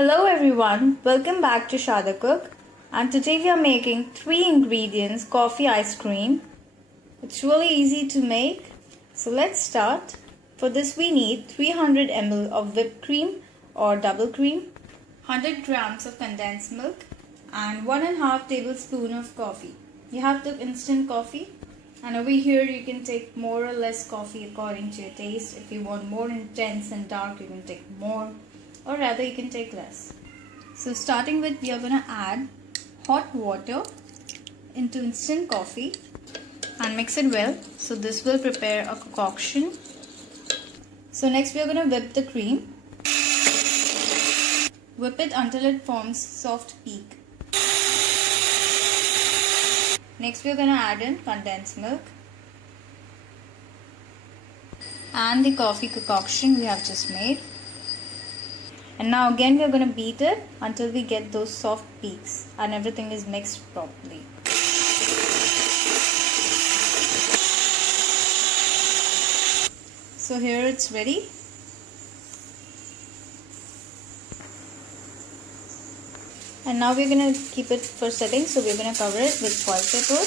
Hello everyone, welcome back to Shada Cook, and today we are making 3 ingredients coffee ice cream. It's really easy to make, so let's start. For this we need 300 ml of whipped cream or double cream, 100 grams of condensed milk and 1.5 tablespoon of coffee. You have the instant coffee, and over here you can take more or less coffee according to your taste. If you want more intense and dark, you can take more, or rather you can take less. So starting with, we are going to add hot water into instant coffee and mix it well. So this will prepare a concoction. So next we are going to whip the cream. Whip it until it forms soft peak. Next we are going to add in condensed milk and the coffee concoction we have just made. And now again we are going to beat it until we get those soft peaks and everything is mixed properly. So here it's ready. And now we're going to keep it for setting, so we're going to cover it with foil paper.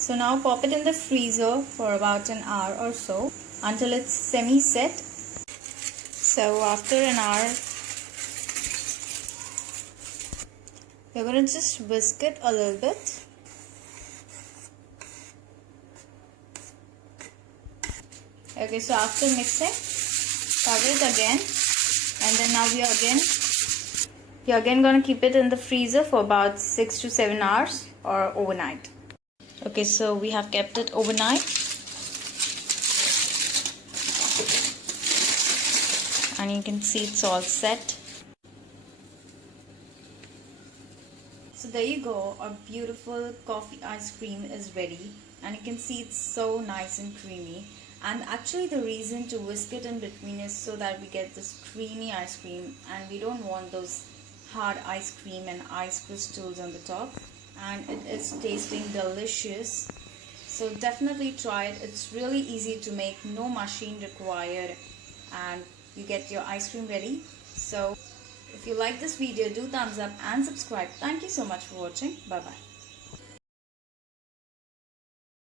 So now pop it in the freezer for about an hour or so until it's semi-set. So after an hour, we're going to just whisk it a little bit. Okay, so after mixing, cover it again, and then now you're again going to keep it in the freezer for about 6 to 7 hours or overnight. Okay, so we have kept it overnight. And you can see it's all set. So there you go, our beautiful coffee ice cream is ready, and you can see it's so nice and creamy. And actually the reason to whisk it in between is so that we get this creamy ice cream, and we don't want those hard ice cream and ice crystals on the top. And it is tasting delicious, so definitely try it. It's really easy to make, no machine required, and you get your ice cream ready. So if you like this video, do thumbs up and subscribe. Thank you so much for watching. Bye bye.